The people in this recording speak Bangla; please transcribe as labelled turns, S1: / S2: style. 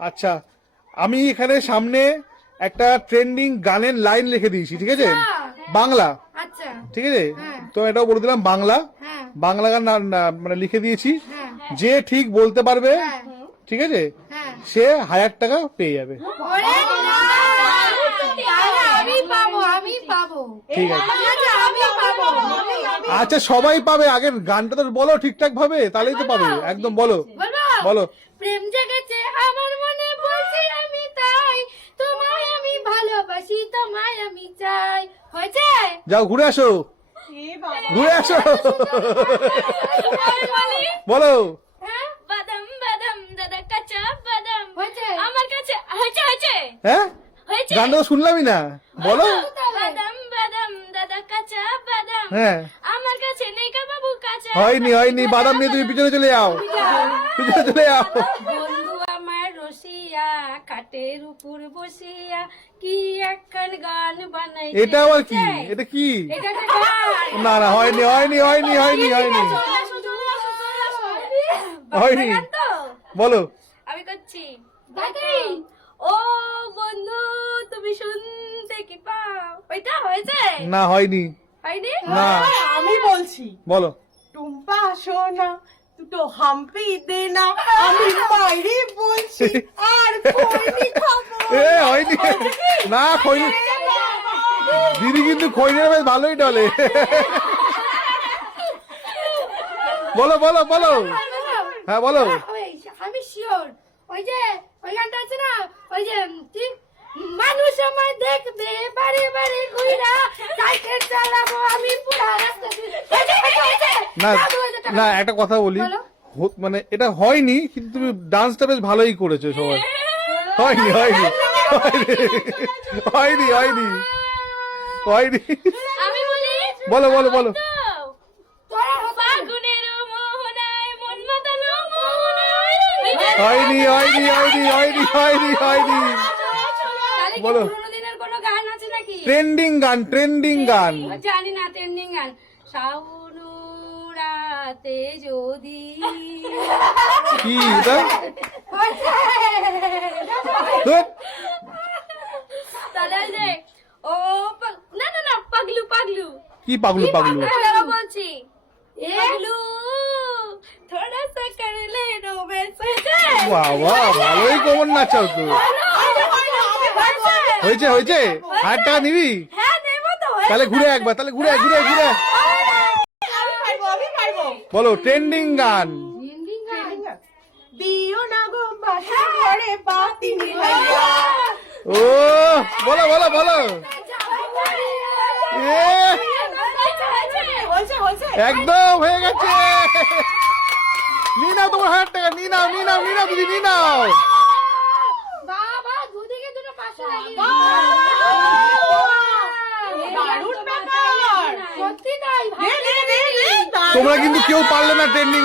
S1: আচ্ছা আমি এখানে সামনে একটা ট্রেন্ডিং গানের লাইন লিখে দিয়েছি ঠিক আছে? বাংলা।
S2: আচ্ছা।
S1: ঠিক আছে?
S2: হ্যাঁ।
S1: তো এটাও বলে দিলাম বাংলা।
S2: হ্যাঁ।
S1: বাংলা গান মানে লিখে দিয়েছি।
S2: হ্যাঁ।
S1: যে ঠিক বলতে পারবে
S2: হ্যাঁ।
S1: ঠিক আছে?
S2: হ্যাঁ।
S1: সে হাজার টাকা পেয়ে যাবে। ঠিক আছে।
S2: আচ্ছা,
S1: আচ্ছা সবাই পাবে। আগে গানটা তো বলো ঠিকঠাক ভাবে তাহলেই তো পাবে। একদম বলো। বলো।
S2: প্রেম জেগেছে আমার ভালোবাসি তোমায় আমি চাই হয়েছে
S1: যাও ঘুরে আসো। ঘুরে আসো। বলো।
S2: হ্যাঁ?
S3: বাদাম বাদাম দাদা কাঁচা বাদাম।
S2: হয়েছে।
S3: আমার কাছে হয়েছে হয়েছে।
S1: হ্যাঁ? গানটা তো শুনলামই না। বলো।
S3: বাদাম বাদাম দাদা কাঁচা বাদাম।
S1: হ্যাঁ।
S3: আমার কাছে নেই কা বাবু কাঁচা
S1: হয়নি হয়নি। বাদাম। নিয়ে তুমি পিছনে চলে যাও। পিছনে চলে যাও।
S3: খাটের উপর বসিয়া কি একখান গান বানাই
S1: এটা আবার কি? এটা কি? না না হয়নি হয়নি হয়নি হয়নি হয়নি। হয়নি।
S3: তো।
S1: বলো।
S3: আমি করছি। ও বন্ধু তুমি শুনতে কি পাও? ওইটা হয়েছে?
S1: না হয়নি।
S3: হয়নি?
S1: না।
S4: আমি বলছি।
S1: বলো।
S4: টুম্পা সোনা দুটো হাম্পি দে না আমি বাইরে বলছি আর খৈনি খাব
S1: এ হয়নি। না খৈনি। দিদি কিন্তু খৈনের বেশ ভালোই ডলে বলো বলো বলো। হ্যাঁ বলো।
S2: আমি শিওর ওই যে ওই গানটা আছে না? ওই যে কি? মানুষ আমায় দেখবে বারে বারে ঘুরা। সাইকেল চালাবো আমি পুরা রাস্তা।
S1: না
S2: টাকা।
S1: না একটা কথা বলি। মানে এটা হয়নি কিন্তু তুমি ডান্সটা বেশ ভালোই করেছ সবাই। হয়নি হয়নি হয়নি হয়নি হয়নি
S3: বলো
S1: বলো বলো হয়নি হয়নি হয়নি হয়নি হয়নি হয়নি। বলো। ট্রেন্ডিং গান ট্রেন্ডিং গান
S3: জানি না ট্রেন্ডিং গান। শাওন রাতে যদি
S1: কি
S2: হয়েছে।
S3: তাহলে ওই যে ও না না না পাগলু পাগলু।
S1: কি পাগলু পাগলু?
S3: বলছি পাগলু থোড়া সা কর লে রোম্যান্স হয়েছে
S1: বাহ বাহ ভালোই কমন নাচাও তো। হয়েছে হয়েছে? হাজার টাকা নিবি?
S3: হ্যাঁ
S1: তাহলে ঘুরে একবার তাহলে ঘুরে ঘুরে ঘুরে
S4: আমি পারব আমি পারব
S1: বলো ট্রেন্ডিং গান।
S4: দিও না গো ঘরে বাতি নিভাইয়া
S1: ও বলো বলো বলো। একদম হয়ে গেছে। নিয়ে নাও তোমার হাজার টাকা নিয়ে নাও নিয়ে নাও নিয়ে নাও দিদি নিয়ে নাও
S2: বাবা দুদিকে দুটো পাঁচশো লাগিয়ে
S4: দারুণ ব্যাপার
S2: সত্যি তাই
S4: দে, দে, দে, দে, দারুণ
S1: তোমরা কিন্তু কেউ পারলে না ট্রেন্ডিং